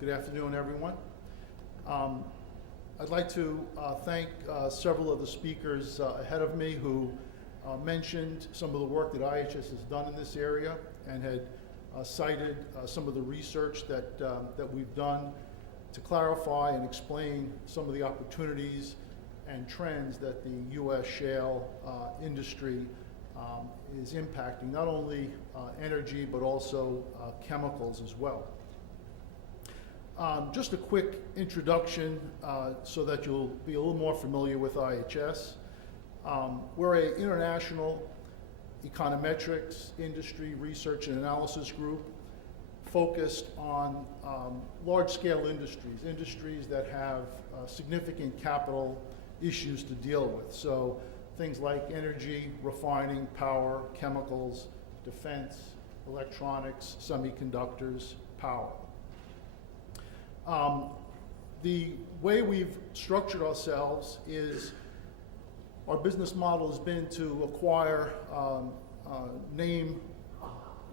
Good afternoon, everyone. I'd like to thank several of the speakers ahead of me who mentioned some of the work that IHS has done in this area and had cited some of the research that we've done to clarify and explain some of the opportunities and trends that the U.S. shale industry is impacting, not only energy but also chemicals as well. Just a quick introduction so that you'll be a little more familiar with IHS. We're an international econometrics, industry research and analysis group focused on large-scale industries that have significant capital issues to deal with. So things like energy, refining, power, chemicals, defense, electronics, semiconductors, power. The way we've structured ourselves is our business model has been to acquire name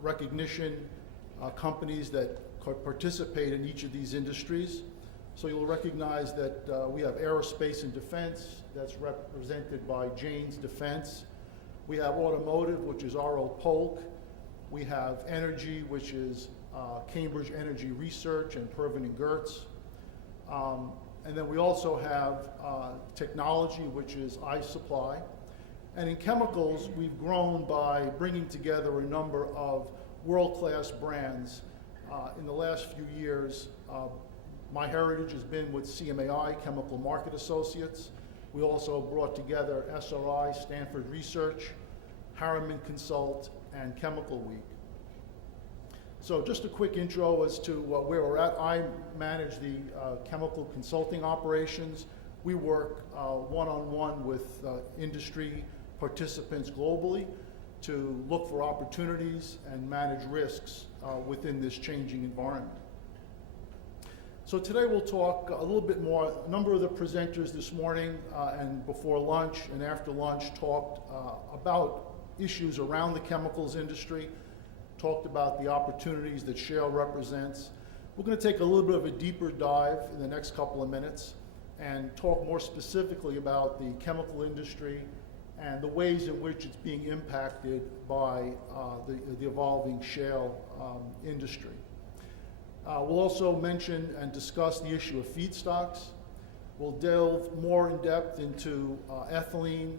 recognition companies that participate in each of these industries. So you'll recognize that we have aerospace and defense, that's represented by Jane's Defense. We have automotive, which is R.O. Polk. We have energy, which is Cambridge Energy Research and Pervin and Gertz. And then we also have technology, which is iSupply. And in chemicals, we've grown by bringing together a number of world-class brands. In the last few years, my heritage has been with CMAI, Chemical Market Associates. We also brought together SRI, Stanford Research, Harriman Consult, and Chemical Week. So just a quick intro as to where we're at. I manage the chemical consulting operations. We work one-on-one with industry participants globally to look for opportunities and manage risks within this changing environment. So today we'll talk a little bit more. A number of the presenters this morning and before lunch and after lunch talked about issues around the chemicals industry, talked about the opportunities that shale represents. We're going to take a little bit of a deeper dive in the next couple of minutes and talk more specifically about the chemical industry and the ways in which it's being impacted by the evolving shale industry. We'll also mention and discuss the issue of feedstocks. We'll delve more in depth into ethylene,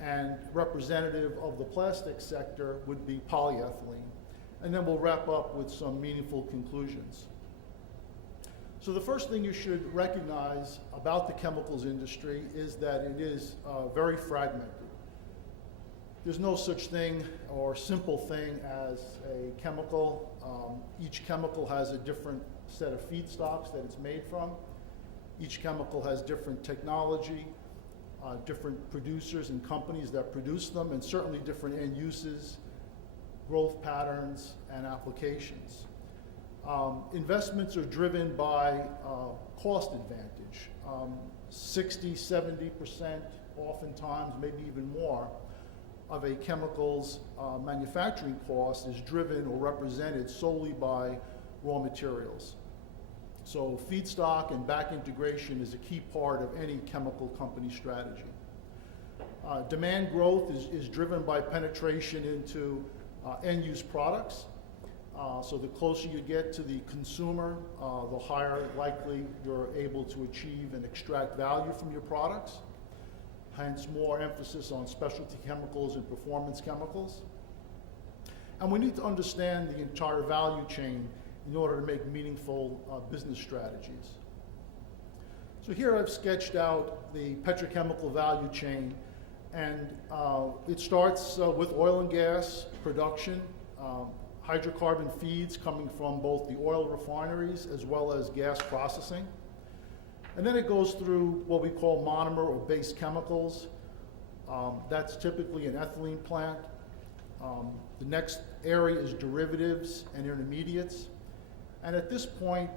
and representative of the plastic sector would be polyethylene. And then we'll wrap up with some meaningful conclusions. So the first thing you should recognize about the chemicals industry is that it is very fragmented. There's no such thing or simple thing as a chemical. Each chemical has a different set of feedstocks that it's made from. Each chemical has different technology, different producers and companies that produce them, and certainly different end uses, growth patterns, and applications. Investments are driven by cost advantage. 60, 70%, oftentimes, maybe even more, of a chemical's manufacturing cost is driven or represented solely by raw materials. So feedstock and back integration is a key part of any chemical company strategy. Demand growth is driven by penetration into end-use products. So the closer you get to the consumer, the higher likely you're able to achieve and extract value from your products. Hence more emphasis on specialty chemicals and performance chemicals. And we need to understand the entire value chain in order to make meaningful business strategies. So here I've sketched out the petrochemical value chain, and it starts with oil and gas production, hydrocarbon feeds coming from both the oil refineries as well as gas processing. And then it goes through what we call monomer or base chemicals. That's typically an ethylene plant. The next area is derivatives and intermediates. And at this point,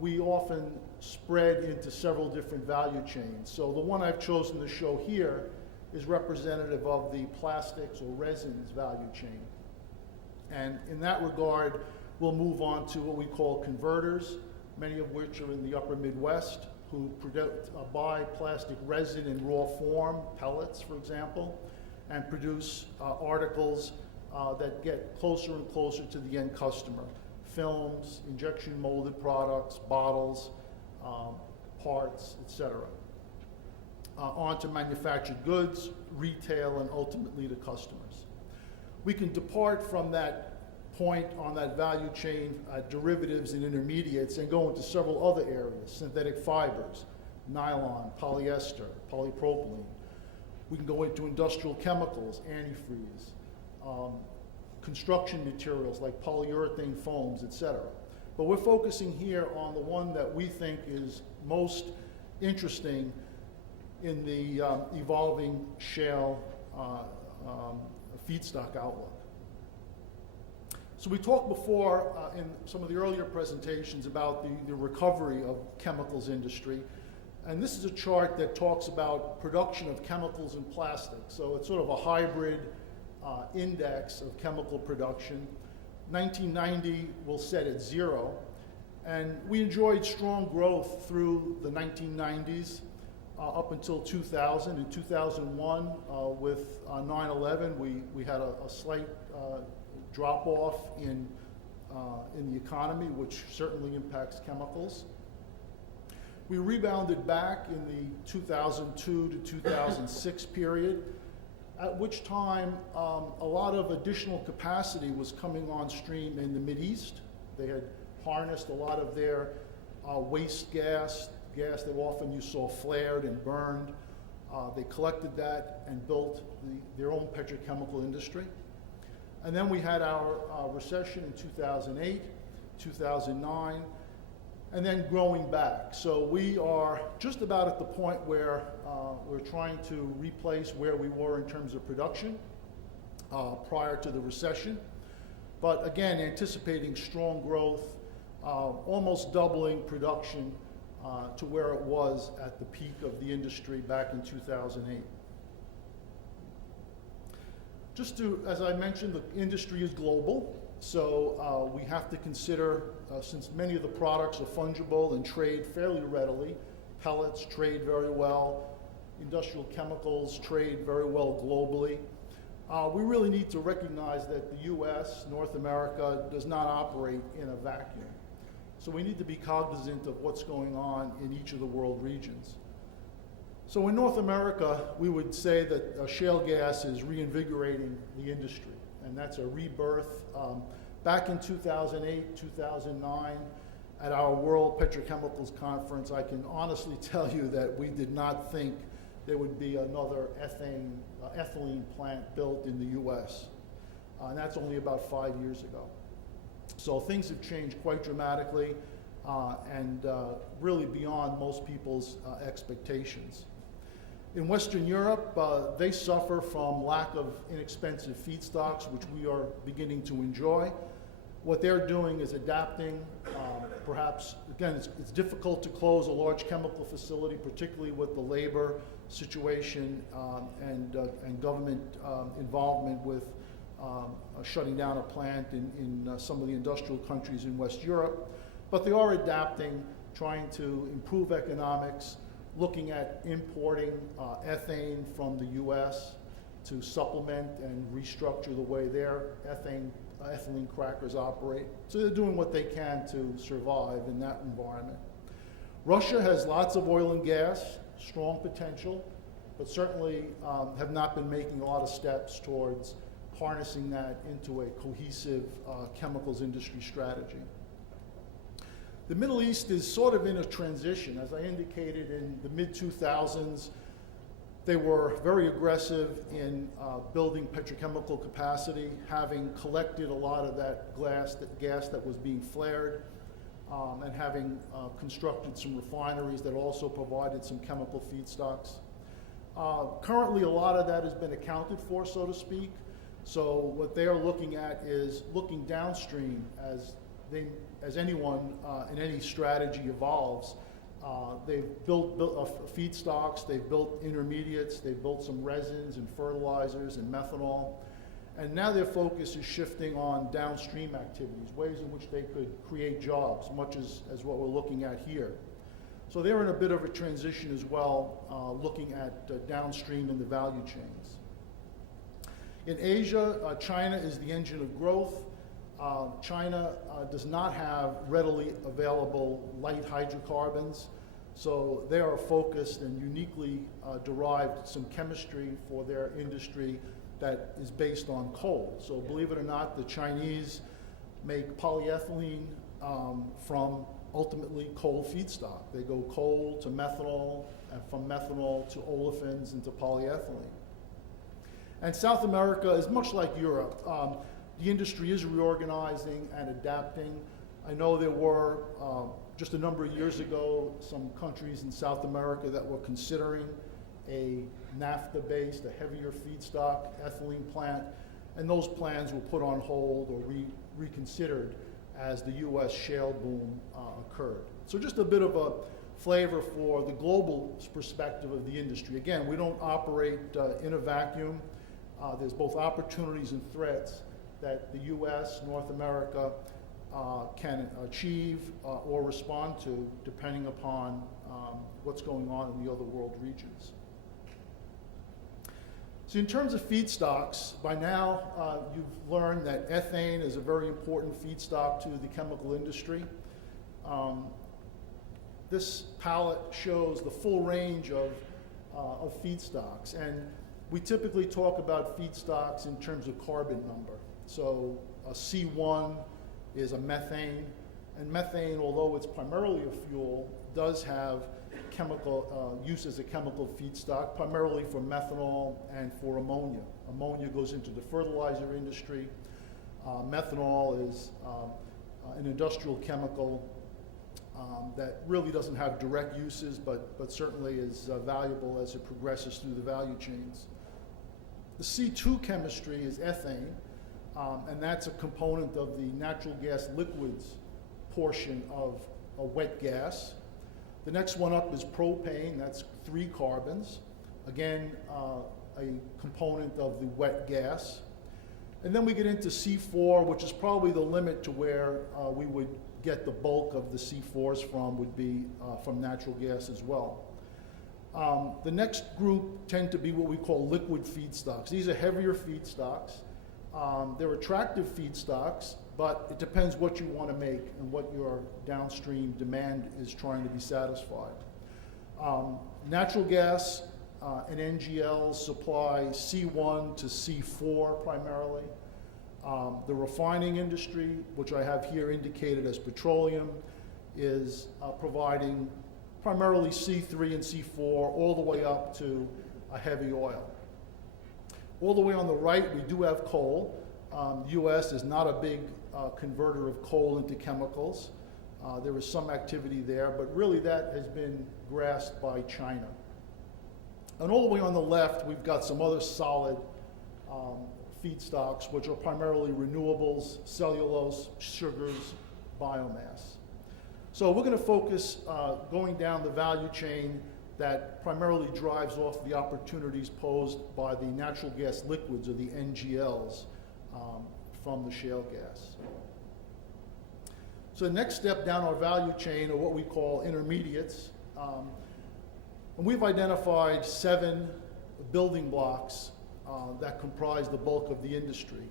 we often spread into several different value chains. So the one I've chosen to show here is representative of the plastics or resins value chain. And in that regard, we'll move on to what we call converters, many of which are in the upper Midwest, who buy plastic resin in raw form, pellets, for example, and produce articles that get closer and closer to the end customer. Films, injection molded products, bottles, parts, etc. On to manufactured goods, retail, and ultimately to customers. We can depart from that point on that value chain, derivatives and intermediates, and go into several other areas: synthetic fibers, nylon, polyester, polypropylene. We can go into industrial chemicals, antifreeze, construction materials like polyurethane foams, etc. But we're focusing here on the one that we think is most interesting in the evolving shale feedstock outlook. So we talked before in some of the earlier presentations about the recovery of chemicals industry. And this is a chart that talks about production of chemicals and plastics. So it's sort of a hybrid index of chemical production. 1990 will set at 0. And we enjoyed strong growth through the 1990s up until 2000. In 2001, with 9/11, we had a slight drop-off in the economy, which certainly impacts chemicals. We rebounded back in the 2002 to 2006 period, at which time a lot of additional capacity was coming on stream in the Mideast. They had harnessed a lot of their waste gas that often you saw flared and burned. They collected that and built their own petrochemical industry. And then we had our recession in 2008, 2009, and then growing back. So we are just about at the point where we're trying to replace where we were in terms of production prior to the recession. But again, anticipating strong growth, almost doubling production to where it was at the peak of the industry back in 2008. Just to, as I mentioned, the industry is global, so we have to consider, since many of the products are fungible and trade fairly readily, pellets trade very well, industrial chemicals trade very well globally. We really need to recognize that the US, North America, does not operate in a vacuum. So we need to be cognizant of what's going on in each of the world regions. So in North America, we would say that shale gas is reinvigorating the industry, and that's a rebirth. Back in 2008, 2009, at our World Petrochemicals Conference, I can honestly tell you that we did not think there would be another ethylene plant built in the US. And that's only about 5 years ago. So things have changed quite dramatically and really beyond most people's expectations. In Western Europe, they suffer from lack of inexpensive feedstocks, which we are beginning to enjoy. What they're doing is adapting. Perhaps, again, it's difficult to close a large chemical facility, particularly with the labor situation and government involvement with shutting down a plant in some of the industrial countries in West Europe. But they are adapting, trying to improve economics, looking at importing ethane from the US to supplement and restructure the way their ethylene crackers operate. So they're doing what they can to survive in that environment. Russia has lots of oil and gas, strong potential, but certainly have not been making a lot of steps towards harnessing that into a cohesive chemicals industry strategy. The Middle East is sort of in a transition. As I indicated, in the mid-2000s, they were very aggressive in building petrochemical capacity, having collected a lot of that gas that was being flared, and having constructed some refineries that also provided some chemical feedstocks. Currently, a lot of that has been accounted for, so to speak. So what they are looking at is looking downstream as anyone in any strategy evolves. They've built feedstocks, they've built intermediates, they've built some resins and fertilizers and methanol. And now their focus is shifting on downstream activities, ways in which they could create jobs, much as what we're looking at here. So they're in a bit of a transition as well, looking at downstream in the value chains. In Asia, China is the engine of growth. China does not have readily available light hydrocarbons, so they are focused and uniquely derived some chemistry for their industry that is based on coal. So believe it or not, the Chinese make polyethylene from ultimately coal feedstock. They go coal to methanol, and from methanol to olefins and to polyethylene. And South America is much like Europe. The industry is reorganizing and adapting. I know there were, just a number of years ago, some countries in South America that were considering a naphtha-based, a heavier feedstock ethylene plant, and those plans were put on hold or reconsidered as the US shale boom occurred. So just a bit of a flavor for the global perspective of the industry. Again, we don't operate in a vacuum. There's both opportunities and threats that the US, North America, can achieve or respond to depending upon what's going on in the other world regions. So in terms of feedstocks, by now you've learned that ethane is a very important feedstock to the chemical industry. This palette shows the full range of feedstocks, and we typically talk about feedstocks in terms of carbon number. So a C1 is a methane, and methane, although it's primarily a fuel, does have chemical use as a chemical feedstock, primarily for methanol and for ammonia. Ammonia goes into the fertilizer industry. Methanol is an industrial chemical that really doesn't have direct uses, but certainly is valuable as it progresses through the value chains. The C2 chemistry is ethane, and that's a component of the natural gas liquids portion of a wet gas. The next one up is propane, that's 3 carbons. Again, a component of the wet gas. And then we get into C4, which is probably the limit to where we would get the bulk of the C4s from, would be from natural gas as well. The next group tend to be what we call liquid feedstocks. These are heavier feedstocks. They're attractive feedstocks, but it depends what you want to make and what your downstream demand is trying to be satisfied. Natural gas and NGLs supply C1 to C4 primarily. The refining industry, which I have here indicated as petroleum, is providing primarily C3 and C4 all the way up to a heavy oil. All the way on the right, we do have coal. The US is not a big converter of coal into chemicals. There is some activity there, but really that has been grasped by China. And all the way on the left, we've got some other solid feedstocks, which are primarily renewables, cellulose, sugars, biomass. So we're going to focus going down the value chain that primarily drives off the opportunities posed by the natural gas liquids, or the NGLs, from the shale gas. So the next step down our value chain are what we call intermediates. And we've identified 7 building blocks that comprise the bulk of the industry.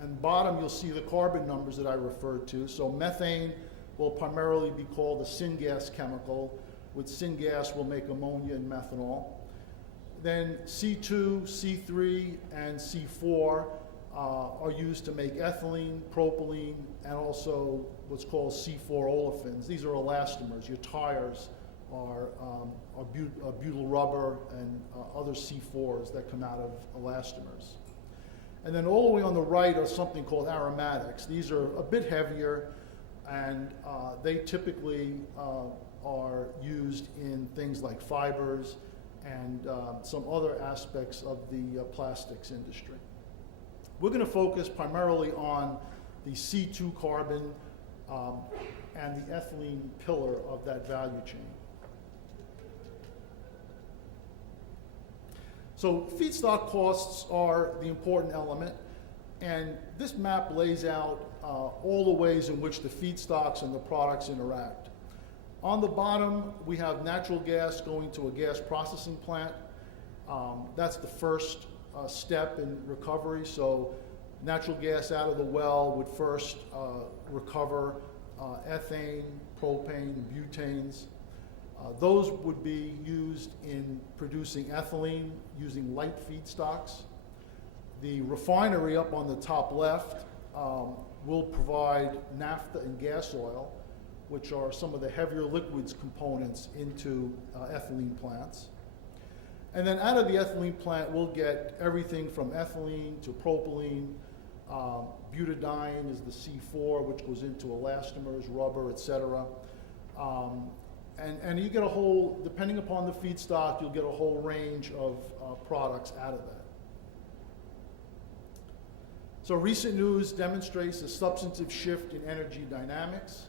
And bottom, you'll see the carbon numbers that I referred to. So methane will primarily be called a syngas chemical. With syngas, we'll make ammonia and methanol. Then C2, C3, and C4 are used to make ethylene, propylene, and also what's called C4 olefins. These are elastomers. Your tires are butyl rubber and other C4s that come out of elastomers. And then all the way on the right are something called aromatics. These are a bit heavier, and they typically are used in things like fibers and some other aspects of the plastics industry. We're going to focus primarily on the C2 carbon and the ethylene pillar of that value chain. So feedstock costs are the important element, and this map lays out all the ways in which the feedstocks and the products interact. On the bottom, we have natural gas going to a gas processing plant. That's the first step in recovery. So natural gas out of the well would first recover ethane, propane, and butanes. Those would be used in producing ethylene using light feedstocks. The refinery up on the top left will provide naphtha and gas oil, which are some of the heavier liquids components into ethylene plants. And then out of the ethylene plant, we'll get everything from ethylene to propylene. Butadiene is the C4, which goes into elastomers, rubber, et cetera. And you get a whole, depending upon the feedstock, you'll get a whole range of products out of that. So recent news demonstrates a substantive shift in energy dynamics.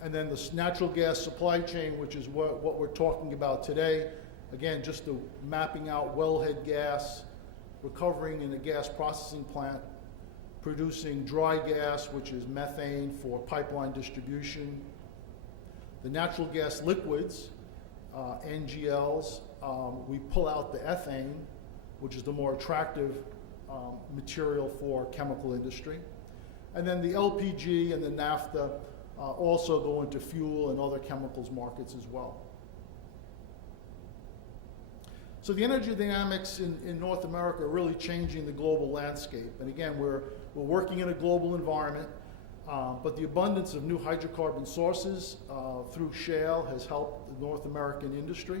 And then the natural gas supply chain, which is what we're talking about today. Again, just the mapping out wellhead gas, recovering in a gas processing plant, producing dry gas, which is methane for pipeline distribution. The natural gas liquids, NGLs, we pull out the ethane, which is the more attractive material for chemical industry. And then the LPG and the naphtha also go into fuel and other chemicals markets as well. So the energy dynamics in North America are really changing the global landscape. And again, we're working in a global environment, but the abundance of new hydrocarbon sources through shale has helped the North American industry.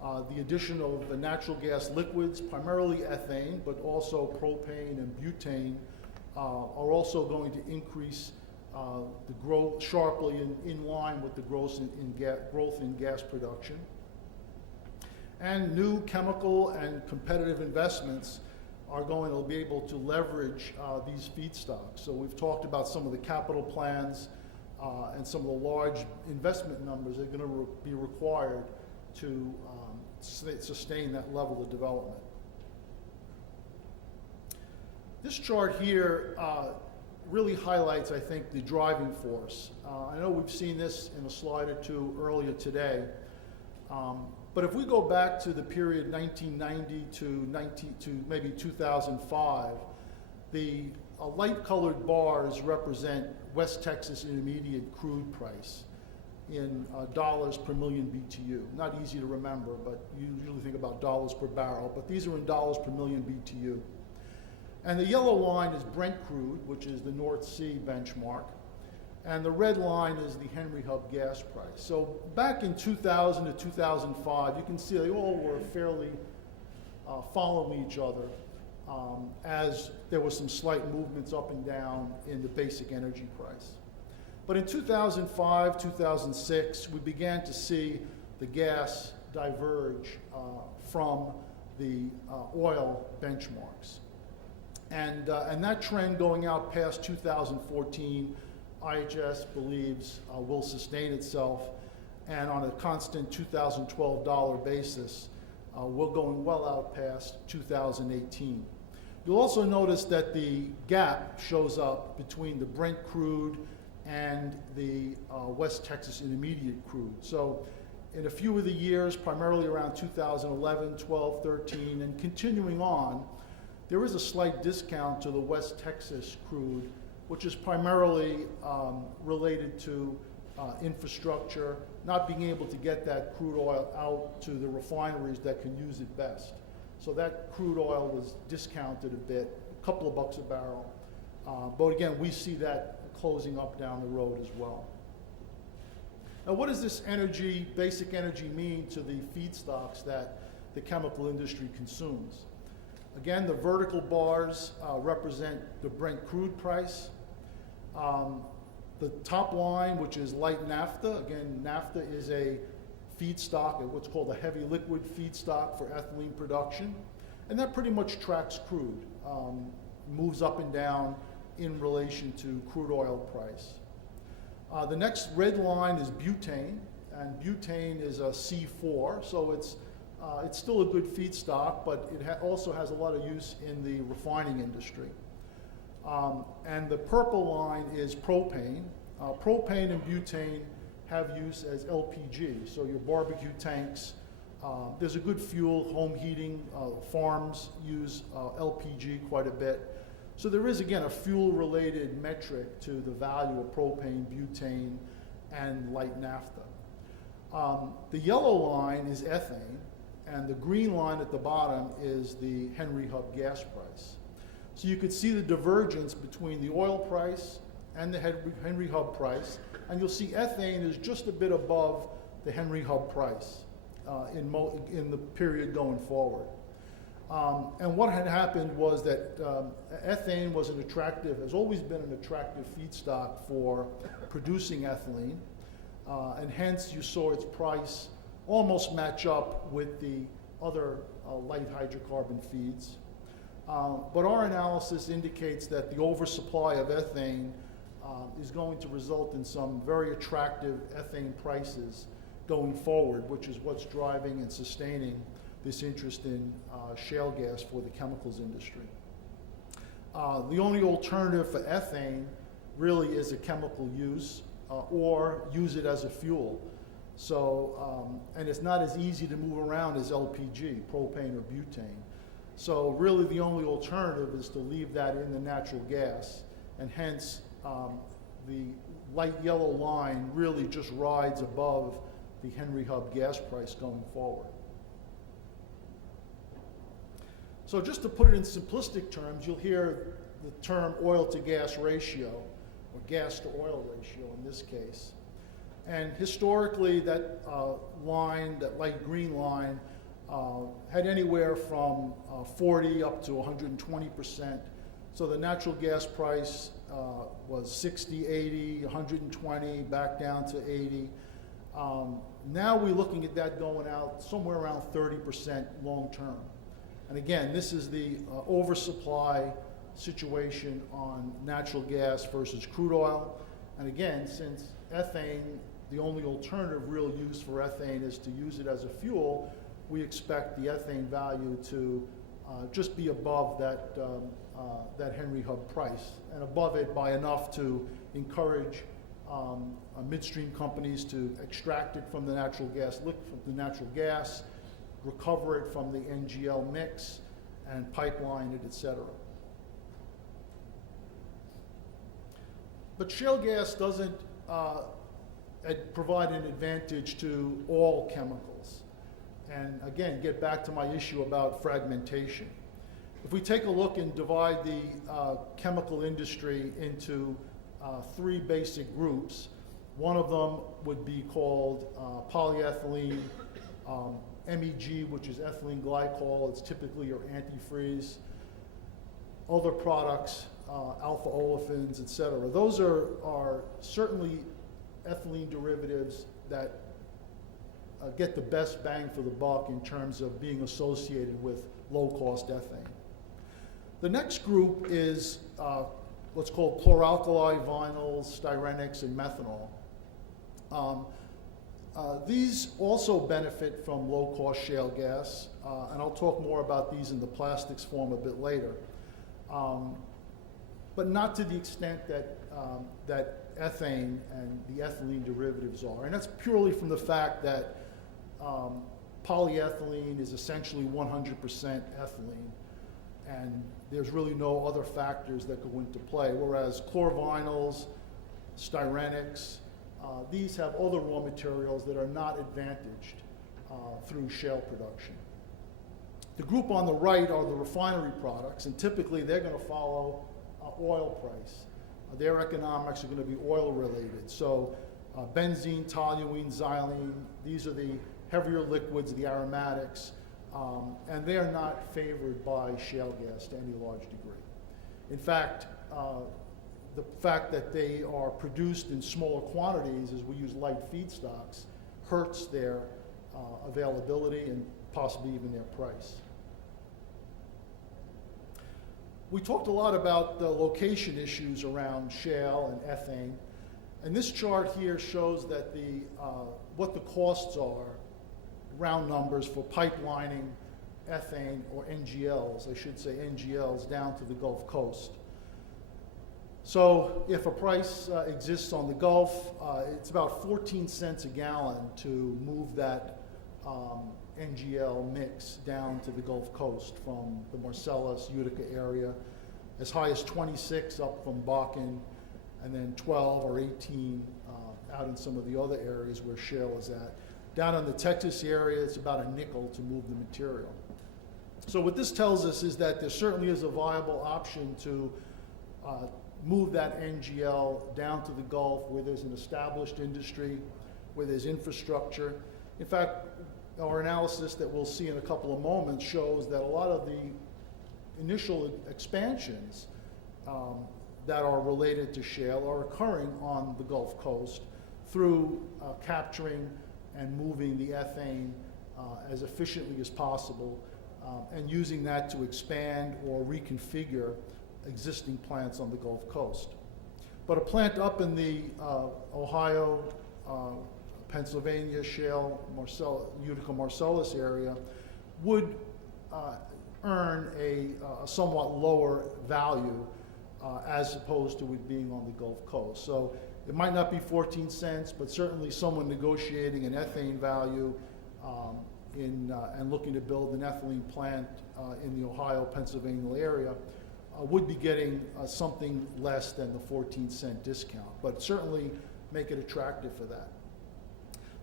The addition of the natural gas liquids, primarily ethane, but also propane and butane, are also going to increase the growth sharply in line with the growth in gas production. And new chemical and competitive investments are going to be able to leverage these feedstocks. So we've talked about some of the capital plans and some of the large investment numbers that are going to be required to sustain that level of development. This chart here really highlights, I think, the driving force. I know we've seen this in a slide or two earlier today. But if we go back to the period 1990 to maybe 2005, the light-colored bars represent West Texas Intermediate crude price in dollars per million BTU. Not easy to remember, but you usually think about dollars per barrel, but these are in dollars per million BTU. And the yellow line is Brent crude, which is the North Sea benchmark. And the red line is the Henry Hub gas price. So back in 2000 to 2005, you can see they all were fairly following each other as there were some slight movements up and down in the basic energy price. But in 2005, 2006, we began to see the gas diverge from the oil benchmarks. And that trend going out past 2014, IHS believes will sustain itself, and on a constant 2012 dollar basis, we're going well out past 2018. You'll also notice that the gap shows up between the Brent crude and the West Texas Intermediate crude. So in a few of the years, primarily around 2011, 12, 13, and continuing on, there is a slight discount to the West Texas crude, which is primarily related to infrastructure, not being able to get that crude oil out to the refineries that can use it best. So that crude oil was discounted a bit, a couple of bucks a barrel. But again, we see that closing up down the road as well. Now, what does this energy, basic energy, mean to the feedstocks that the chemical industry consumes? Again, the vertical bars represent the Brent crude price. The top line, which is light naphtha, again, naphtha is a feedstock, what's called a heavy liquid feedstock for ethylene production, and that pretty much tracks crude, moves up and down in relation to crude oil price. The next red line is butane, and butane is a C4, so it's still a good feedstock, but it also has a lot of use in the refining industry. And the purple line is propane. Propane and butane have use as LPG, so your barbecue tanks. There's a good fuel, home heating, farms use LPG quite a bit. So there is, again, a fuel-related metric to the value of propane, butane, and light naphtha. The yellow line is ethane, and the green line at the bottom is the Henry Hub gas price. So you could see the divergence between the oil price and the Henry Hub price, and you'll see ethane is just a bit above the Henry Hub price in the period going forward. And what had happened was that ethane was has always been an attractive feedstock for producing ethylene, and hence you saw its price almost match up with the other light hydrocarbon feeds. But our analysis indicates that the oversupply of ethane is going to result in some very attractive ethane prices going forward, which is what's driving and sustaining this interest in shale gas for the chemicals industry. The only alternative for ethane really is a chemical use or use it as a fuel. So, and it's not as easy to move around as LPG, propane or butane. So really the only alternative is to leave that in the natural gas, and hence the light yellow line really just rides above the Henry Hub gas price going forward. So just to put it in simplistic terms, you'll hear the term oil to gas ratio, or gas to oil ratio in this case. And historically that line, that light green line, had anywhere from 40 up to 120%. So the natural gas price was 60, 80, 120, back down to 80. Now we're looking at that going out somewhere around 30% long term. And again, this is the oversupply situation on natural gas versus crude oil. And again, since ethane, the only alternative real use for ethane is to use it as a fuel, we expect the ethane value to just be above that, that Henry Hub price, and above it by enough to encourage midstream companies to extract it from the natural gas, recover it from the NGL mix, and pipeline it, et cetera. But shale gas doesn't provide an advantage to all chemicals. And again, get back to my issue about fragmentation. If we take a look and divide the chemical industry into three basic groups, one of them would be called polyethylene, MEG, which is ethylene glycol. It's typically your antifreeze. Other products, alpha olefins, et cetera. Those are certainly ethylene derivatives that get the best bang for the buck in terms of being associated with low-cost ethane. The next group is what's called chloralkali, vinyls, styrenics, and methanol. These also benefit from low-cost shale gas, and I'll talk more about these in the plastics form a bit later, but not to the extent that, that ethane and the ethylene derivatives are. And that's purely from the fact that polyethylene is essentially 100% ethylene, and there's really no other factors that go into play, whereas chlorovinyls, styrenics, these have other raw materials that are not advantaged through shale production. The group on the right are the refinery products, and typically they're going to follow oil price. Their economics are going to be oil related. So benzene, toluene, xylene, these are the heavier liquids, the aromatics, and they are not favored by shale gas to any large degree. In fact, the fact that they are produced in smaller quantities as we use light feedstocks hurts their availability and possibly even their price. We talked a lot about the location issues around shale and ethane, and this chart here shows that what the costs are, round numbers, for pipelining ethane, or NGLs, I should say NGLs, down to the Gulf Coast. So if a price exists on the Gulf, it's about 14 cents a gallon to move that NGL mix down to the Gulf Coast from the Marcellus, Utica area, as high as 26 up from Bakken, and then 12 or 18 out in some of the other areas where shale is at. Down in the Texas area, it's about a nickel to move the material. So what this tells us is that there certainly is a viable option to move that NGL down to the Gulf, where there's an established industry, where there's infrastructure. In fact, our analysis that we'll see in a couple of moments shows that a lot of the initial expansions that are related to shale are occurring on the Gulf Coast through capturing and moving the ethane as efficiently as possible, and using that to expand or reconfigure existing plants on the Gulf Coast. But a plant up in the Ohio, Pennsylvania shale, Utica Marcellus area would earn a somewhat lower value as opposed to it being on the Gulf Coast. So it might not be 14 cents, but certainly someone negotiating an ethane value and looking to build an ethylene plant in the Ohio, Pennsylvania area would be getting something less than the 14-cent discount, but certainly make it attractive for that.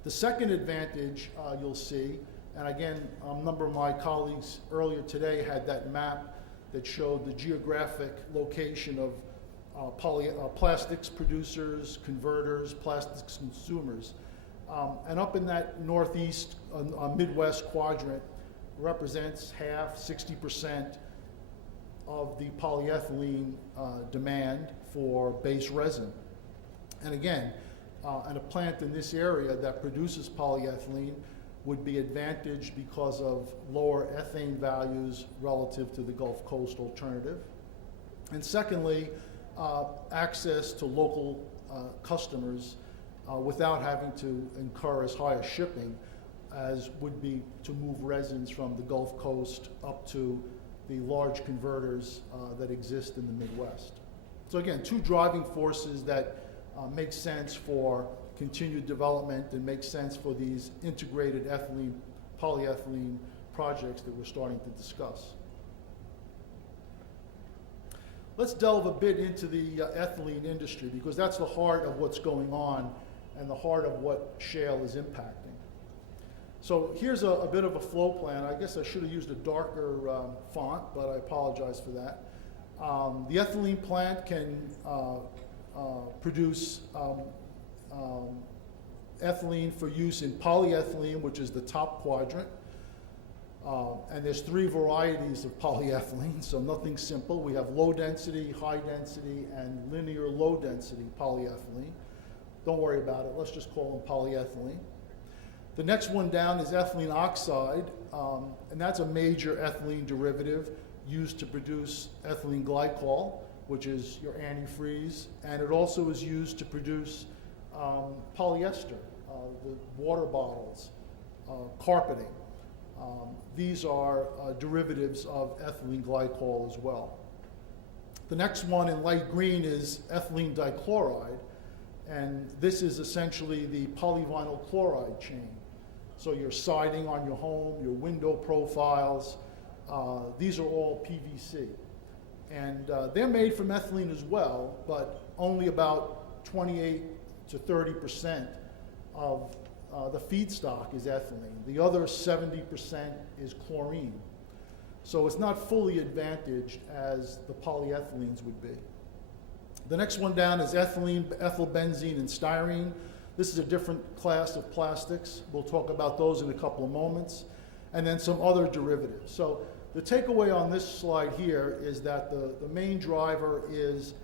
The second advantage you'll see, and again, a number of my colleagues earlier today had that map that showed the geographic location of plastics producers, converters, plastics consumers. And up in that northeast, Midwest quadrant represents half, 60% of the polyethylene demand for base resin. And again, and a plant in this area that produces polyethylene would be advantaged because of lower ethane values relative to the Gulf Coast alternative. And secondly, access to local customers without having to incur as high a shipping as would be to move resins from the Gulf Coast up to the large converters that exist in the Midwest. So again, two driving forces that make sense for continued development and make sense for these integrated ethylene, polyethylene projects that we're starting to discuss. Let's delve a bit into the ethylene industry, because that's the heart of what's going on and the heart of what shale is impacting. So here's a bit of a flow plan. I guess I should have used a darker font, but I apologize for that. The ethylene plant can produce ethylene for use in polyethylene, which is the top quadrant. And there's three varieties of polyethylene, so nothing simple. We have low density, high density, and linear low density polyethylene. Don't worry about it, let's just call them polyethylene. The next one down is ethylene oxide, and that's a major ethylene derivative used to produce ethylene glycol, which is your antifreeze, and it also is used to produce polyester, the water bottles, carpeting. These are derivatives of ethylene glycol as well. The next one in light green is ethylene dichloride, and this is essentially the polyvinyl chloride chain. So your siding on your home, your window profiles, these are all PVC. And they're made from ethylene as well, but only about 28 to 30% of the feedstock is ethylene. The other 70% is chlorine. So it's not fully advantaged as the polyethylenes would be. The next one down is ethylene, ethylbenzene, and styrene. This is a different class of plastics. We'll talk about those in a couple of moments. And then some other derivatives. So the takeaway on this slide here is that the main driver is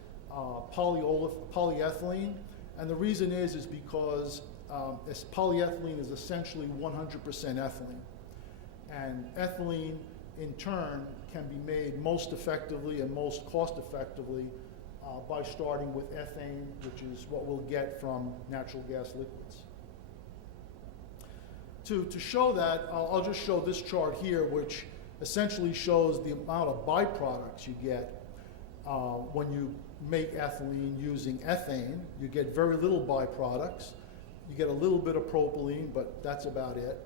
polyethylene. And the reason is because polyethylene is essentially 100% ethylene. And ethylene, in turn, can be made most effectively and most cost effectively by starting with ethane, which is what we'll get from natural gas liquids. To show that, I'll just show this chart here, which essentially shows the amount of byproducts you get when you make ethylene using ethane. You get very little byproducts. You get a little bit of propylene, but that's about it.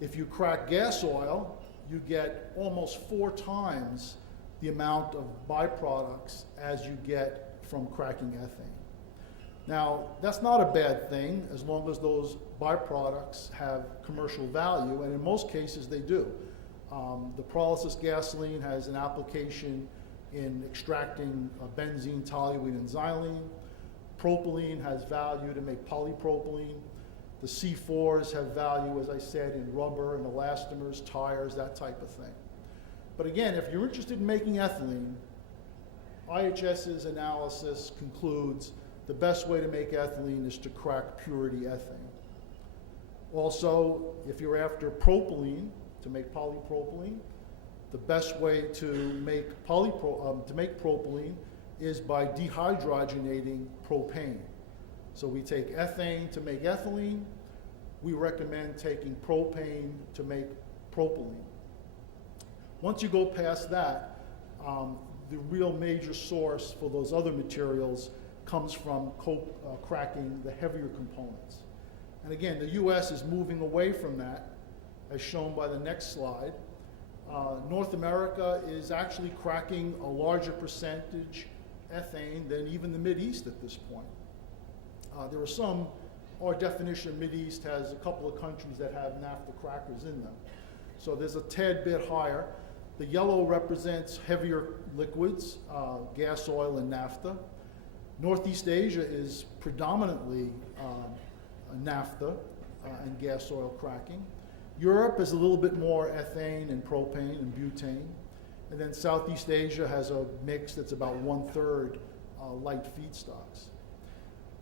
If you crack gas oil, you get almost 4 times the amount of byproducts as you get from cracking ethane. Now, that's not a bad thing as long as those byproducts have commercial value, and in most cases they do. The pyrolysis gasoline has an application in extracting benzene, toluene, and xylene. Propylene has value to make polypropylene. The C4s have value, as I said, in rubber and elastomers, tires, that type of thing. But again, if you're interested in making ethylene, IHS's analysis concludes the best way to make ethylene is to crack purity ethane. Also, if you're after propylene, to make polypropylene, the best way to make propylene is by dehydrogenating propane. So we take ethane to make ethylene. We recommend taking propane to make propylene. Once you go past that, the real major source for those other materials comes from cracking the heavier components. And again, the US is moving away from that, as shown by the next slide. North America is actually cracking a larger percentage ethane than even the Mideast at this point. There are some, our definition of Mideast has a couple of countries that have naphtha crackers in them. So there's a tad bit higher. The yellow represents heavier liquids, gas oil and naphtha. Northeast Asia is predominantly naphtha and gas oil cracking. Europe is a little bit more ethane and propane and butane. And then Southeast Asia has a mix that's about 1/3 light feedstocks.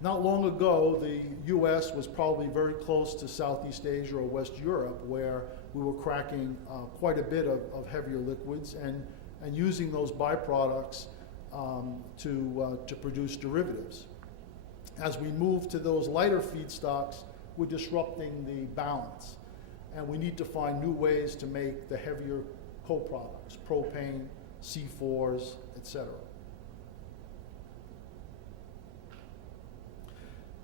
Not long ago, the US was probably very close to Southeast Asia or West Europe, where we were cracking quite a bit of heavier liquids and using those byproducts to produce derivatives. As we move to those lighter feedstocks, we're disrupting the balance. And we need to find new ways to make the heavier co-products, propane, C4s, etc.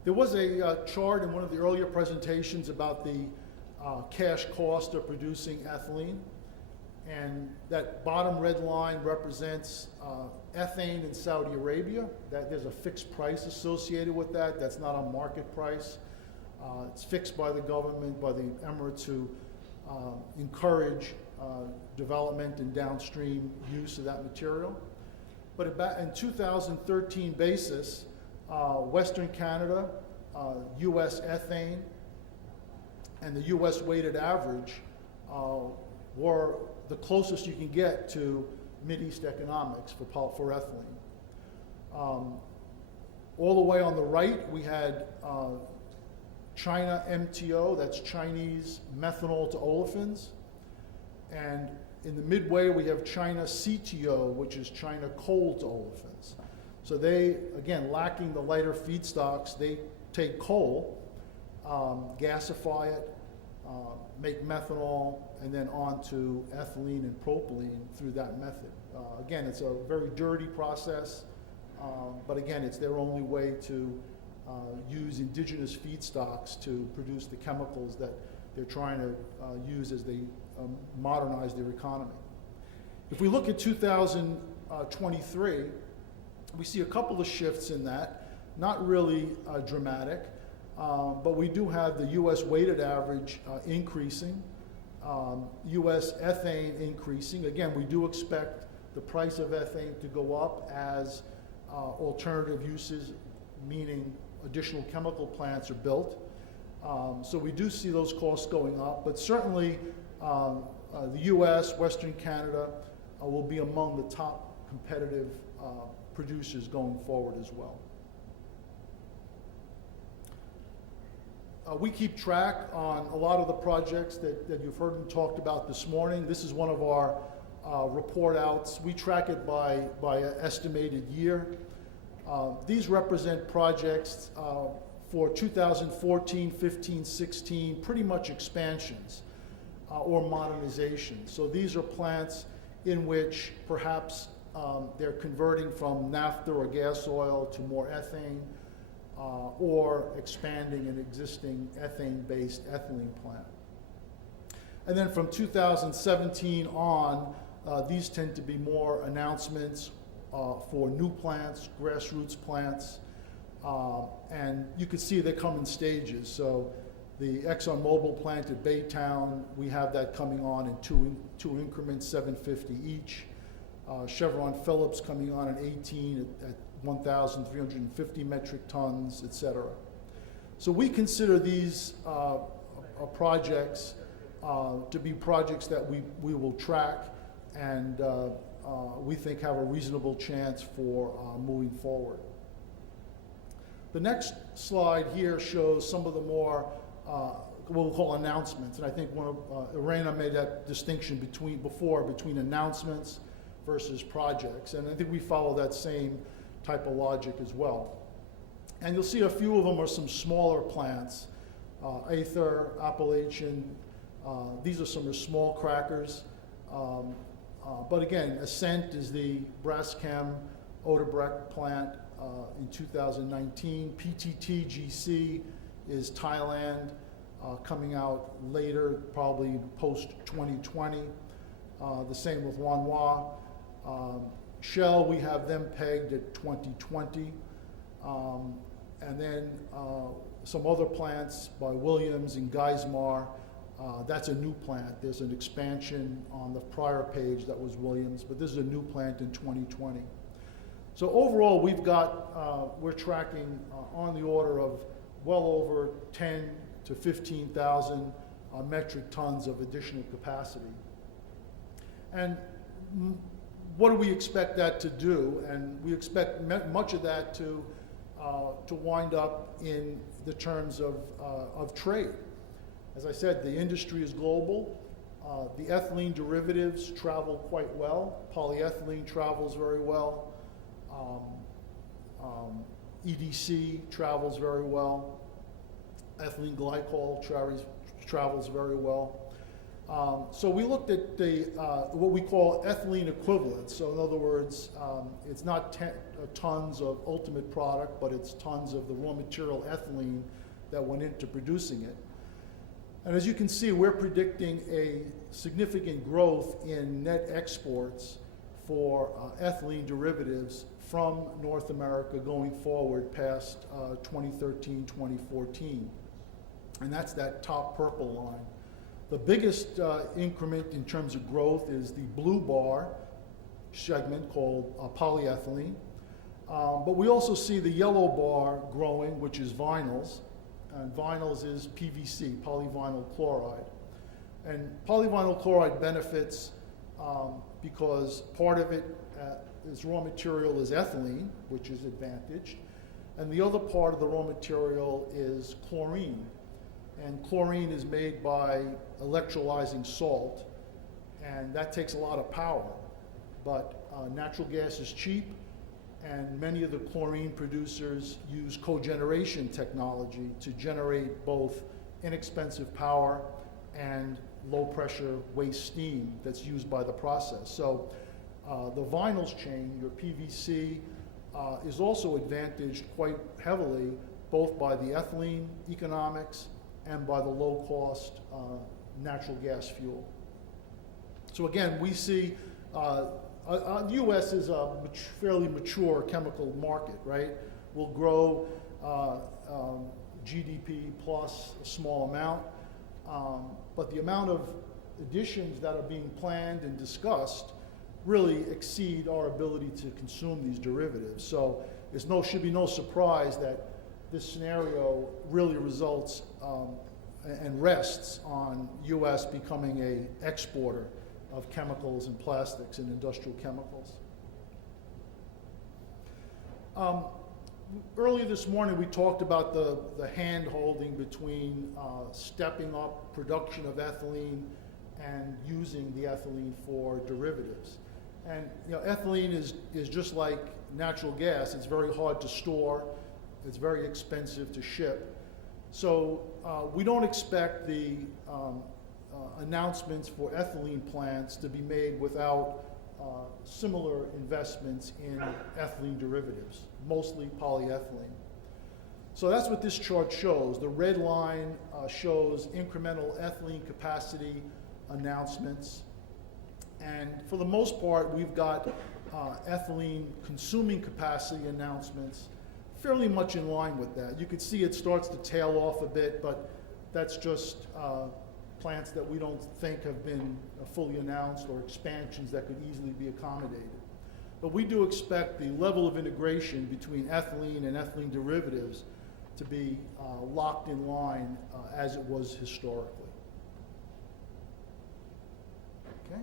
There was a chart in one of the earlier presentations about the cash cost of producing ethylene. And that bottom red line represents ethane in Saudi Arabia. There's a fixed price associated with that. That's not a market price. It's fixed by the government, by the Emirates, who encourage development and downstream use of that material. But in 2013 basis, Western Canada, US ethane, and the US weighted average were the closest you can get to Mideast economics for ethylene. All the way on the right, we had China MTO, that's Chinese methanol to olefins. And in the midway, we have China CTO, which is China coal to olefins. So they, again, lacking the lighter feedstocks, they take coal, gasify it, make methanol, and then on to ethylene and propylene through that method. Again, it's a very dirty process, but again, it's their only way to use indigenous feedstocks to produce the chemicals that they're trying to use as they modernize their economy. If we look at 2023, we see a couple of shifts in that, not really dramatic, but we do have the US weighted average increasing, US ethane increasing. Again, we do expect the price of ethane to go up as alternative uses, meaning additional chemical plants, are built. So we do see those costs going up, but certainly the US, Western Canada will be among the top competitive producers going forward as well. We keep track on a lot of the projects that you've heard and talked about this morning. This is one of our report outs. We track it by estimated year. These represent projects for 2014, 15, 16, pretty much expansions or modernization. So these are plants in which perhaps they're converting from naphtha or gas oil to more ethane, or expanding an existing ethane-based ethylene plant. And then from 2017 on, these tend to be more announcements for new plants, grassroots plants, and you can see they come in stages. So the ExxonMobil plant at Baytown, we have that coming on in two increments, 750 each. Chevron Phillips coming on in 18 at 1,350 metric tons, et cetera. So we consider these projects to be projects that we will track and we think have a reasonable chance for moving forward. The next slide here shows some of the more what we'll call announcements, and I think Irena made that distinction between announcements versus projects, and I think we follow that same type of logic as well. And you'll see a few of them are some smaller plants, Aether, Appalachian. These are some small crackers. But again, Ascent is the Braskem Odebrecht plant in 2019. PTTGC is Thailand, coming out later, probably post-2020. The same with Wanhua. Shell, we have them pegged at 2020. And then some other plants by Williams in Geismar. That's a new plant. There's an expansion on the prior page that was Williams, but this is a new plant in 2020. So overall, we're tracking on the order of well over 10 to 15,000 metric tons of additional capacity. And what do we expect that to do? And we expect much of that to wind up in the terms of trade. As I said, the industry is global. The ethylene derivatives travel quite well. Polyethylene travels very well. EDC travels very well. Ethylene glycol travels very well. So we looked at what we call ethylene equivalents. So in other words, it's not tons of ultimate product, but it's tons of the raw material ethylene that went into producing it. And as you can see, we're predicting a significant growth in net exports for ethylene derivatives from North America going forward past 2013, 2014. And that's that top purple line. The biggest increment in terms of growth is the blue bar segment called polyethylene. But we also see the yellow bar growing, which is vinyls. And vinyls is PVC, polyvinyl chloride. And polyvinyl chloride benefits because part of it, its raw material is ethylene, which is advantaged. And the other part of the raw material is chlorine. And chlorine is made by electrolyzing salt, and that takes a lot of power. But natural gas is cheap, and many of the chlorine producers use cogeneration technology to generate both inexpensive power and low pressure waste steam that's used by the process. So the vinyls chain, your PVC, is also advantaged quite heavily both by the ethylene economics and by the low cost natural gas fuel. So again, we see the U.S. is a fairly mature chemical market, right? We'll grow GDP plus a small amount, but the amount of additions that are being planned and discussed really exceed our ability to consume these derivatives. So should be no surprise that this scenario really results and rests on U.S. becoming an exporter of chemicals and plastics and industrial chemicals. Earlier this morning we talked about the hand-holding between stepping up production of ethylene and using the ethylene for derivatives. And ethylene is just like natural gas. It's very hard to store. It's very expensive to ship. So we don't expect the announcements for ethylene plants to be made without similar investments in ethylene derivatives, mostly polyethylene. So that's what this chart shows. The red line shows incremental ethylene capacity announcements. And for the most part, we've got ethylene consuming capacity announcements fairly much in line with that. You can see it starts to tail off a bit, but that's just plants that we don't think have been fully announced or expansions that could easily be accommodated. But we do expect the level of integration between ethylene and ethylene derivatives to be locked in line as it was historically. Okay.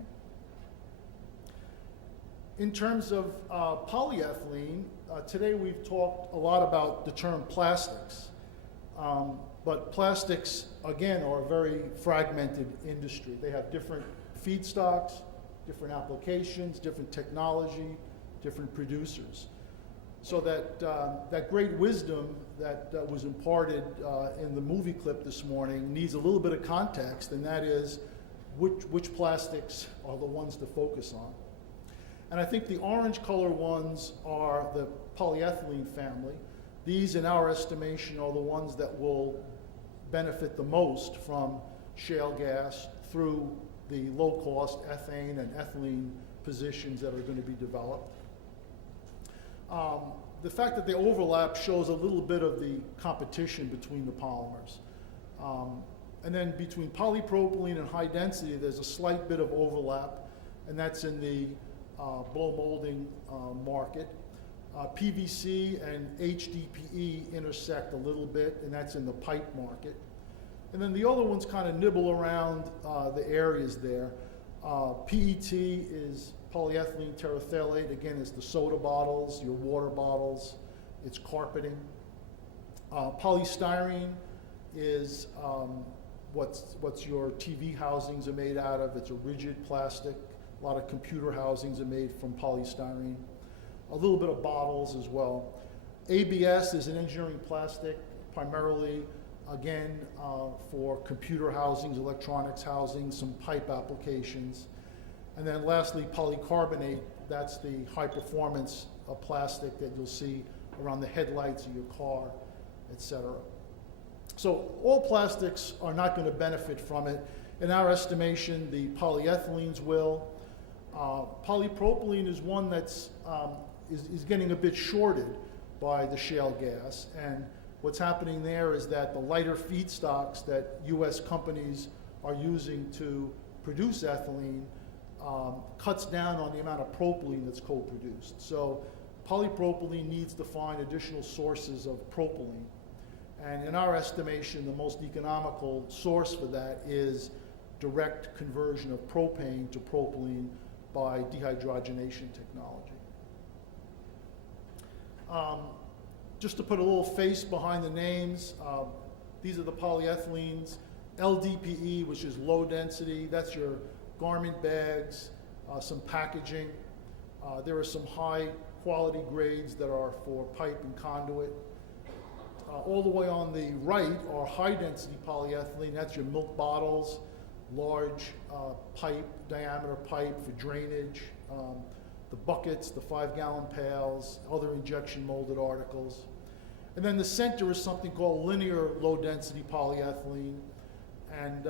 In terms of polyethylene, today we've talked a lot about the term plastics. But plastics, again, are a very fragmented industry. They have different feedstocks, different applications, different technology, different producers. So that great wisdom that was imparted in the movie clip this morning needs a little bit of context, and that is which plastics are the ones to focus on. And I think the orange color ones are the polyethylene family. These, in our estimation, are the ones that will benefit the most from shale gas through the low-cost ethane and ethylene positions that are going to be developed. The fact that they overlap shows a little bit of the competition between the polymers. And then between polypropylene and high density, there's a slight bit of overlap, and that's in the blow molding market. PVC and HDPE intersect a little bit, and that's in the pipe market. And then the other ones kind of nibble around the areas there. PET is polyethylene terephthalate. Again, it's the soda bottles, your water bottles, it's carpeting. Polystyrene is what's your TV housings are made out of. It's a rigid plastic. A lot of computer housings are made from polystyrene. A little bit of bottles as well. ABS is an engineering plastic, primarily, again, for computer housings, electronics housings, some pipe applications. And then lastly, polycarbonate, that's the high performance plastic that you'll see around the headlights of your car, et cetera. So all plastics are not going to benefit from it. In our estimation, the polyethylenes will. Polypropylene is one that's is getting a bit shorted by the shale gas. And what's happening there is that the lighter feedstocks that U.S. companies are using to produce ethylene cuts down on the amount of propylene that's co-produced. So polypropylene needs to find additional sources of propylene. And in our estimation, the most economical source for that is direct conversion of propane to propylene by dehydrogenation technology. Just to put a little face behind the names, these are the polyethylenes. LDPE, which is low density, that's your garment bags, some packaging. There are some high quality grades that are for pipe and conduit. All the way on the right are high density polyethylene, that's your milk bottles, large pipe, diameter pipe for drainage, the buckets, the 5-gallon pails, other injection molded articles. And then the center is something called linear low density polyethylene. And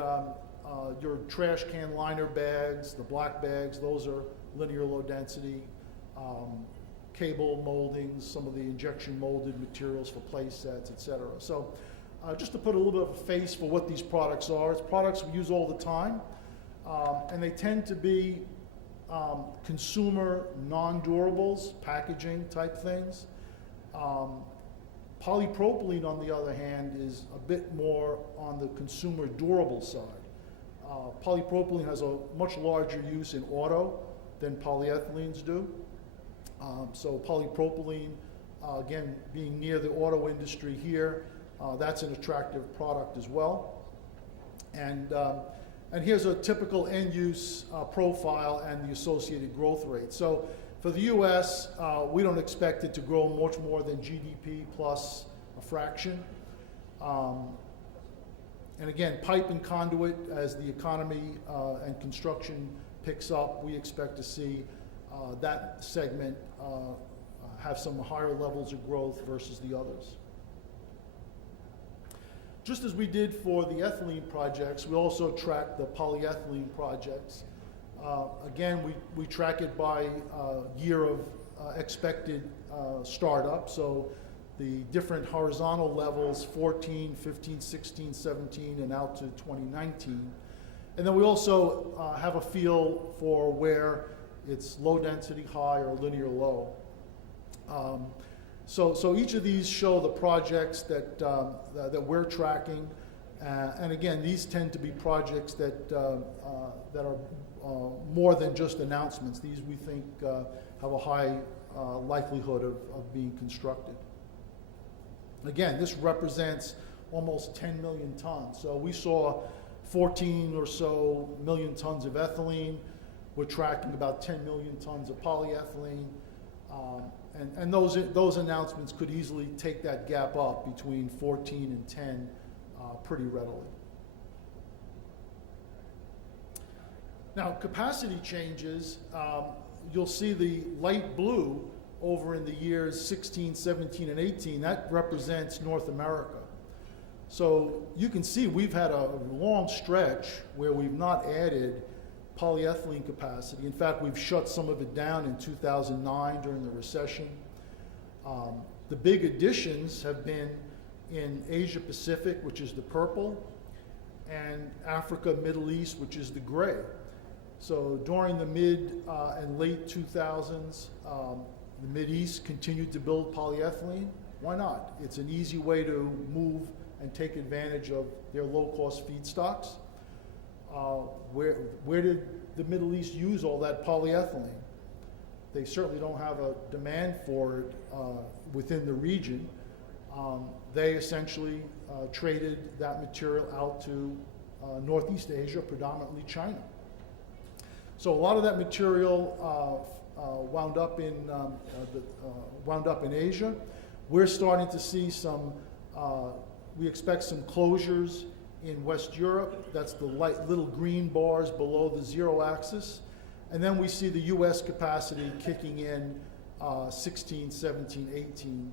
your trash can liner bags, the black bags, those are linear low density. Cable moldings, some of the injection molded materials for play sets, et cetera. So just to put a little bit of a face for what these products are, it's products we use all the time, and they tend to be consumer non-durables, packaging type things. Polypropylene, on the other hand, is a bit more on the consumer durable side. Polypropylene has a much larger use in auto than polyethylenes do. So polypropylene, again, being near the auto industry here, that's an attractive product as well. And here's a typical end-use profile and the associated growth rate. So for the U.S., we don't expect it to grow much more than GDP plus a fraction. And again, pipe and conduit, as the economy and construction picks up, we expect to see that segment have some higher levels of growth versus the others. Just as we did for the ethylene projects, we also track the polyethylene projects. Again, we track it by year of expected startup. So the different horizontal levels, 14, 15, 16, 17, and out to 2019. And then we also have a feel for where it's low density, high, or linear low. So each of these show the projects that we're tracking. And again, these tend to be projects that are more than just announcements. These, we think, have a high likelihood of being constructed. Again, this represents almost 10 million tons. So we saw 14 or so million tons of ethylene. We're tracking about 10 million tons of polyethylene. And those announcements could easily take that gap up between 14 and 10 pretty readily. Now, capacity changes, you'll see the light blue over in the years 16, 17, and 18. That represents North America. So you can see we've had a long stretch where we've not added polyethylene capacity. In fact, we've shut some of it down in 2009 during the recession. The big additions have been in Asia Pacific, which is the purple, and Africa, Middle East, which is the gray. So during the mid and late 2000s, the Mid East continued to build polyethylene. Why not? It's an easy way to move and take advantage of their low-cost feedstocks. Where did the Middle East use all that polyethylene? They certainly don't have a demand for it within the region. They essentially traded that material out to Northeast Asia, predominantly China. So a lot of that material wound up in Asia. We're starting to see some. We expect some closures in West Europe. That's the little green bars below the zero axis. And then we see the U.S. capacity kicking in 16, 17, 18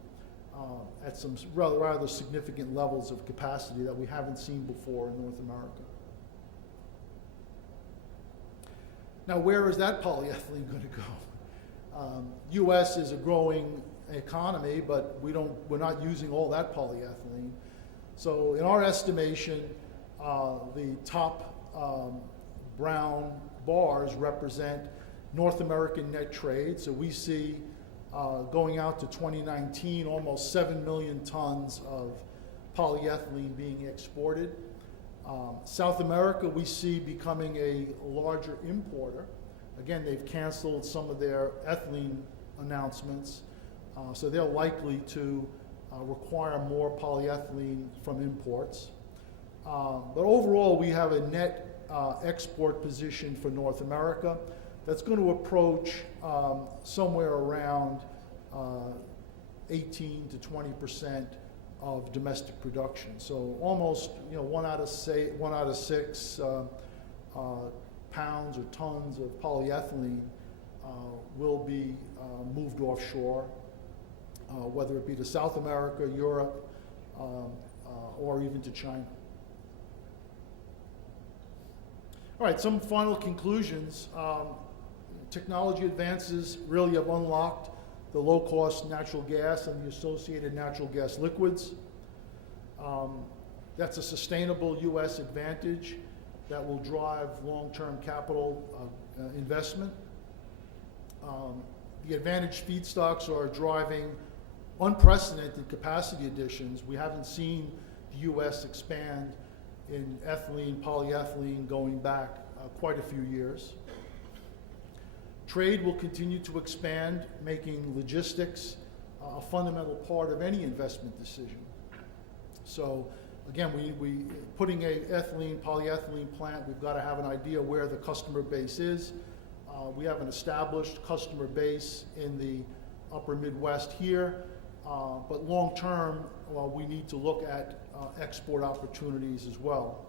at some rather significant levels of capacity that we haven't seen before in North America. Now, where is that polyethylene going to go? U.S. is a growing economy, but we're not using all that polyethylene. So in our estimation, the top brown bars represent North American net trade. So we see going out to 2019, almost 7 million tons of polyethylene being exported. South America, we see becoming a larger importer. Again, they've canceled some of their ethylene announcements, so they're likely to require more polyethylene from imports. But overall, we have a net export position for North America that's going to approach somewhere around 18 to 20% of domestic production. So almost, one out of 6 pounds or tons of polyethylene will be moved offshore, whether it be to South America, Europe, or even to China. All right, some final conclusions. Technology advances really have unlocked the low-cost natural gas and the associated natural gas liquids. That's a sustainable U.S. advantage that will drive long-term capital investment. The advantaged feedstocks are driving unprecedented capacity additions. We haven't seen the U.S. expand in ethylene, polyethylene going back quite a few years. Trade will continue to expand, making logistics a fundamental part of any investment decision. So again, we putting a ethylene, polyethylene plant, we've got to have an idea where the customer base is. We have an established customer base in the upper Midwest here. But long term, we need to look at export opportunities as well.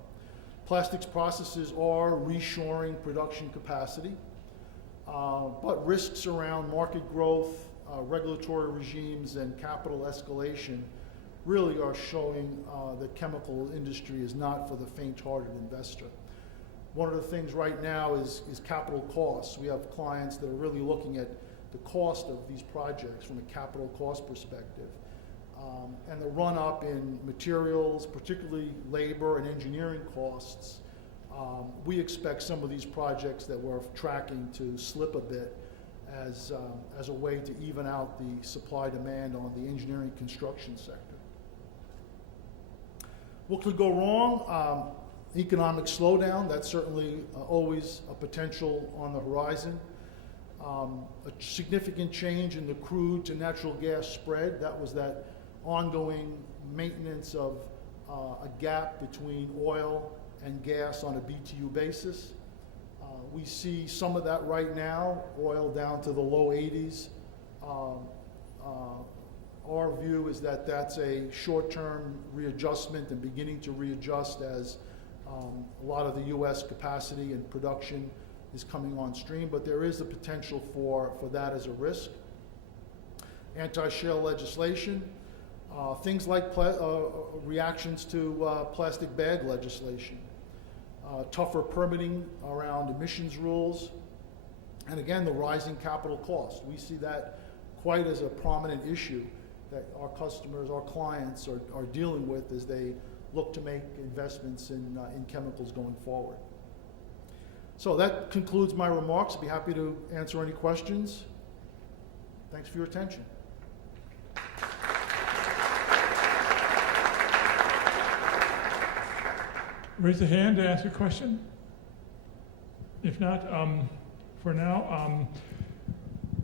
Plastics processes are reshoring production capacity, but risks around market growth, regulatory regimes, and capital escalation really are showing the chemical industry is not for the faint-hearted investor. One of the things right now is capital costs. We have clients that are really looking at the cost of these projects from a capital cost perspective. And the run-up in materials, particularly labor and engineering costs, we expect some of these projects that we're tracking to slip a bit as a way to even out the supply-demand on the engineering construction sector. What could go wrong? Economic slowdown, that's certainly always a potential on the horizon. A significant change in the crude to natural gas spread. That was that ongoing maintenance of a gap between oil and gas on a BTU basis. We see some of that right now, oil down to the low 80s. Our view is that that's a short-term readjustment and beginning to readjust as a lot of the U.S. capacity and production is coming on stream, but there is a potential for that as a risk. Anti-shale legislation, things like reactions to plastic bag legislation, tougher permitting around emissions rules, and again, the rising capital cost. We see that quite as a prominent issue that our customers, our clients are dealing with as they look to make investments in chemicals going forward. So that concludes my remarks. I'd be happy to answer any questions. Thanks for your attention. Raise a hand to ask a question. If not, for now,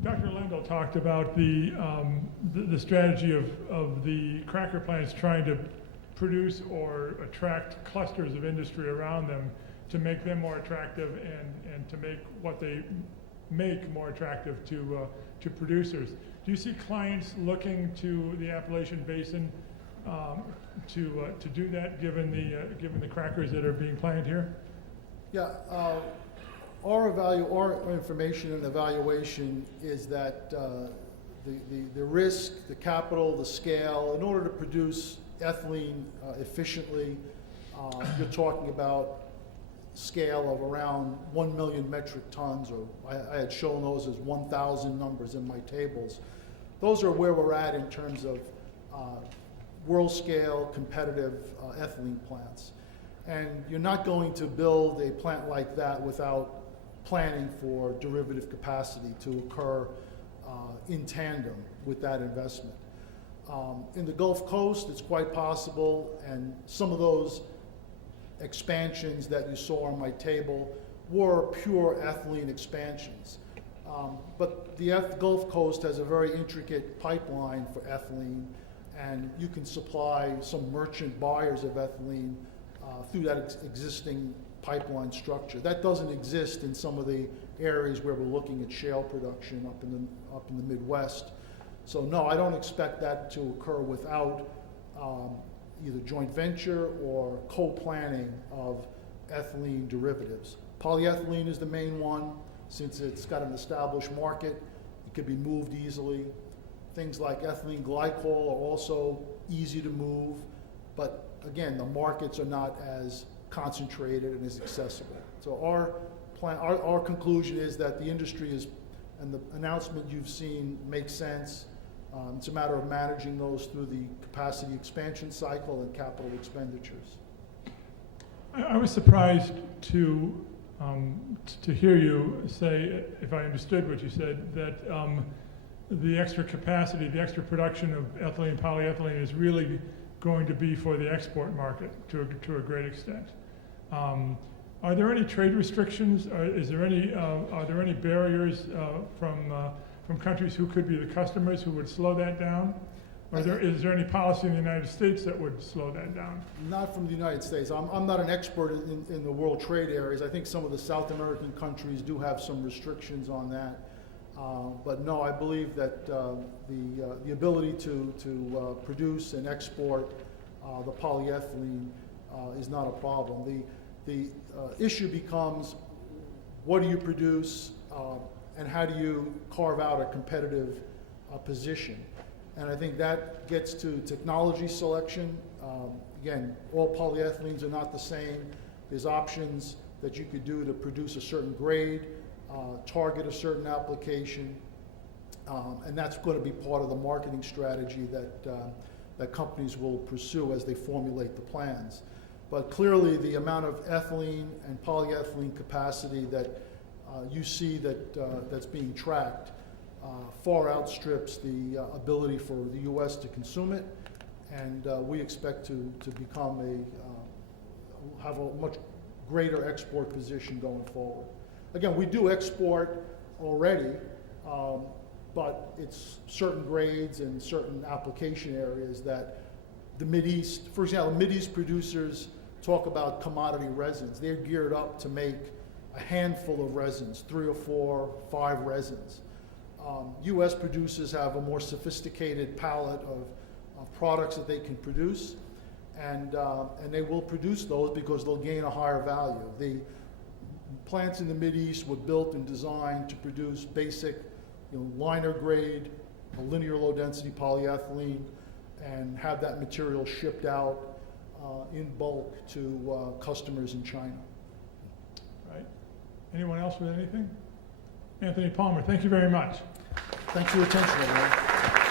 Dr. Lendl talked about the strategy of the cracker plants trying to produce or attract clusters of industry around them to make them more attractive and to make what they make more attractive to producers. Do you see clients looking to the Appalachian Basin to do that, given the crackers that are being planned here? Yeah, our information and evaluation is that the risk, the capital, the scale, in order to produce ethylene efficiently, you're talking about scale of around 1 million metric tons, or I had shown those as 1,000 numbers in my tables. Those are where we're at in terms of world scale competitive ethylene plants. And you're not going to build a plant like that without planning for derivative capacity to occur in tandem with that investment. In the Gulf Coast, it's quite possible, and some of those expansions that you saw on my table were pure ethylene expansions. But the Gulf Coast has a very intricate pipeline for ethylene, and you can supply some merchant buyers of ethylene through that existing pipeline structure. That doesn't exist in some of the areas where we're looking at shale production up in the Midwest. So no, I don't expect that to occur without either joint venture or co-planning of ethylene derivatives. Polyethylene is the main one, since it's got an established market. It could be moved easily. Things like ethylene glycol are also easy to move, but again, the markets are not as concentrated and as accessible. So our conclusion is that the industry is, and the announcement you've seen makes sense. It's a matter of managing those through the capacity expansion cycle and capital expenditures. I was surprised to hear you say, if I understood what you said, that the extra capacity, the extra production of ethylene and polyethylene is really going to be for the export market to a great extent. Are there any trade restrictions? Are there any barriers from countries who could be the customers who would slow that down? Or is there any policy in the United States that would slow that down? Not from the United States. I'm not an expert in the world trade areas. I think some of the South American countries do have some restrictions on that. But no, I believe that the ability to produce and export the polyethylene is not a problem. The issue becomes, what do you produce and how do you carve out a competitive position? And I think that gets to technology selection. Again, all polyethylenes are not the same. There's options that you could do to produce a certain grade, target a certain application, and that's going to be part of the marketing strategy that companies will pursue as they formulate the plans. But clearly, the amount of ethylene and polyethylene capacity that you see that's being tracked far outstrips the ability for the U.S. to consume it, and we expect to become have a much greater export position going forward. Again, we do export already, but it's certain grades and certain application areas that the Mideast, for example, Mideast producers talk about commodity resins. They're geared up to make a handful of resins, 3 or 4, 5 resins. U.S. producers have a more sophisticated palette of products that they can produce, and they will produce those because they'll gain a higher value. The plants in the Mideast were built and designed to produce basic, liner grade, linear low density polyethylene, and have that material shipped out in bulk to customers in China. Right. Anyone else with anything? Anthony Palmer, thank you very much. Thanks for your attention, everyone.